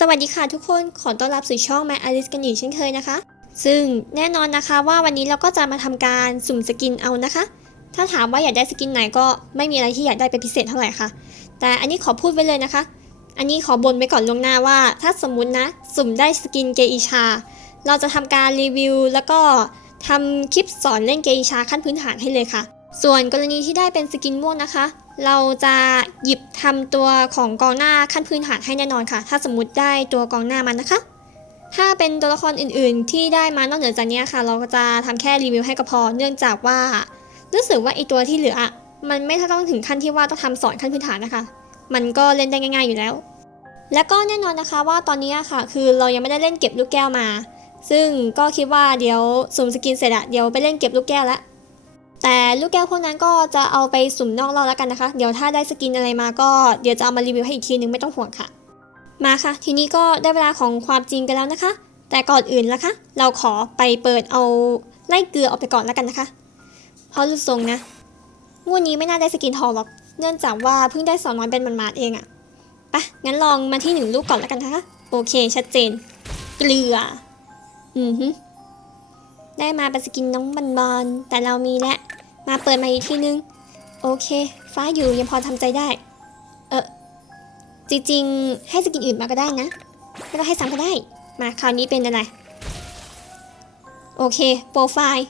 สวัสดีค่ะทุกคน ขอต้อนรับสู่ช่อง My Alice กันอีกเช่นเคยนะคะ ซึ่งแน่นอนนะคะว่าวันนี้เราก็จะมาทำการสุ่มสกินเอานะคะ ถ้าถามว่าอยากได้สกินไหนก็ไม่มีอะไรที่อยากได้เป็นพิเศษเท่าไหร่ค่ะ แต่อันนี้ขอพูดไว้เลยนะคะ อันนี้ขอบนไว้ก่อนล่วงหน้าว่า ถ้าสมมุตินะ สุ่มได้สกินเกอิชา เราจะทำการรีวิวแล้วก็ทำคลิปสอนเล่นเกอิชาขั้นพื้นฐานให้เลยค่ะ ส่วนกรณีที่ได้เป็นสกินม่วงนะคะ เราจะหยิบทำตัวของกองหน้าขั้นพื้นฐานให้แน่นอนค่ะ ถ้าสมมติได้ตัวกองหน้ามันนะคะ ถ้าเป็นตัวละครอื่นๆ ที่ได้มานอกเหนือจากนี้ค่ะ เราก็จะทำแค่รีวิวให้ก็พอ เนื่องจากว่ารู้สึกว่าไอตัวที่เหลืออะมันไม่ต้องถึงขั้นที่ว่าต้องทำสอนขั้นพื้นฐานนะคะ มันก็เล่นได้ง่าย ๆอยู่แล้ว และก็แน่นอนนะคะว่าตอนนี้ค่ะ คือเรายังไม่ได้เล่นเก็บลูกแก้วมา ซึ่งก็คิดว่าเดี๋ยวสุ่มสกินเสร็จอะเดี๋ยวไปเล่นเก็บลูกแก้วละ แต่ลูกแก้วพวกนั้นก็จะเอาไปสุ่มนอกรอบแล้วกันนะคะ เดี๋ยวถ้าได้สกินอะไรมาก็เดี๋ยวจะเอามารีวิวให้อีกทีนึงไม่ต้องห่วงค่ะ มาค่ะ ทีนี้ก็ได้เวลาของความจริงกันแล้วนะคะ แต่ก่อนอื่นละคะ เราขอไปเปิดเอาไล่เกลือออกไปก่อนแล้วกันนะคะ เพราะรูปทรงนะงวดนี้ไม่น่าได้สกินทองหรอก เนื่องจากว่าเพิ่งได้สอนน้อยเป็นมันมาดเองอะปะงั้นลองมาที่หนึ่งลูกก่อนแล้วกันนะคะ โอเค ชัดเจน เกลือ อือฮึได้มาเป็นสกินน้องบันบอลแต่เรามีแล้ว มาเปิดมาอีกทีนึง โอเค ฟ้าอยู่ยังพอทำใจได้ เออจริงๆ ให้สกินอื่นมาก็ได้นะไม่ต้องให้ซ้ำก็ได้ มาคราวนี้เป็นอะไร โอเค โปรไฟล์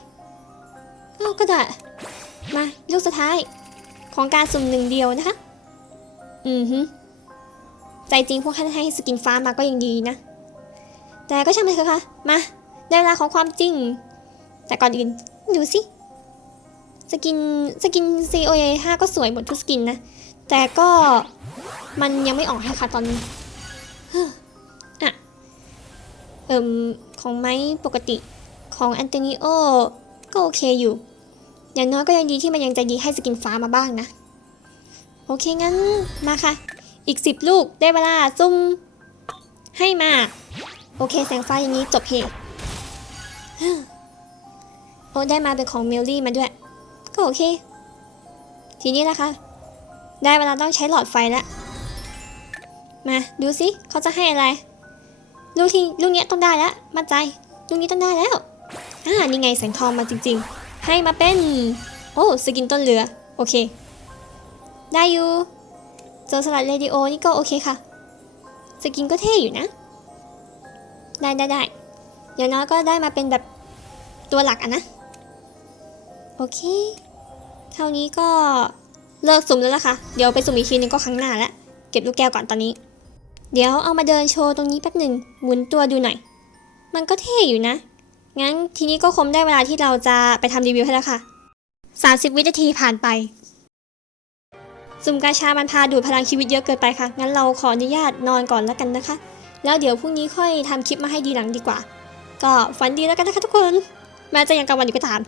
อ้าวก็ได้ มาลูกสุดท้าย ของการสุ่มหนึ่งเดียวนะคะ อือฮึใจจริงพวกท่านให้สกินฟ้ามาก็ยังดีนะ แต่ก็ช่างมันเถอะค่ะ มาได้เวลาของความจริง แต่ก่อนอื่น ดูสิ สกินสกิน COA 5 ก็สวยหมดทุกสกินนะ แต่ก็มันยังไม่ออกให้ค่ะตอนนี้อะเอิมของไม้ปกติของแอนโตนิโอก็โอเคอยู่ อย่างน้อยก็ยังดีที่มันยังใจดีให้สกินฟ้ามาบ้างนะ โอเคงั้นมาค่ะ อีก 10 ลูกได้เวลาซุ่มให้มา โอเคแสงฟ้าอย่างนี้จบเพลงเฮ้อโอ้ได้มาเป็นของเมลลี่มาด้วย ก็โอเค ทีนี้นะคะ ได้เวลาต้องใช้หลอดไฟแล้ว มาดูสิเขาจะให้อะไรลูกที่ลูกเนี้ยต้องได้แล้วมั่นใจลูกนี้ต้องได้แล้วอ่านี่ไงแสงทองมาจริง ๆ ให้มาเป็น โอ้สกินต้นเรือ โอเค ได้อยู่โจรสลัดเรดิโอนี่ก็โอเคค่ะ สกินก็เท่อยู่นะ ได้ได้ได้อย่างน้อยก็ได้มาเป็นแบบตัวหลักอะนะ โอเค เท่านี้ก็เลิกสุ่มแล้วล่ะค่ะ เดี๋ยวไปสุ่มอีกทีนึงก็ครั้งหน้าล้วเก็บลูกแก้วก่อนตอนนี้ เดี๋ยวเอามาเดินโชว์ตรงนี้แป๊บหนึ่งหมุนตัวดูหน่อย มันก็เท่อยู่นะ งั้นทีนี้ก็คงได้เวลาที่เราจะไปทำรีวิวให้แล้วค่ะ 30 วินาทีผ่านไป สุ่มกาชามันพาดูดพลังชีวิตเยอะเกินไปค่ะ งั้นเราขออนุญาตนอนก่อนแล้วกันนะคะ แล้วเดี๋ยวพรุ่งนี้ค่อยทำคลิปมาให้ดีหลังดีกว่า ก็ฝันดีแล้วกันนะคะทุกคนแม้จะยังกลางวันอยู่ก็ตาม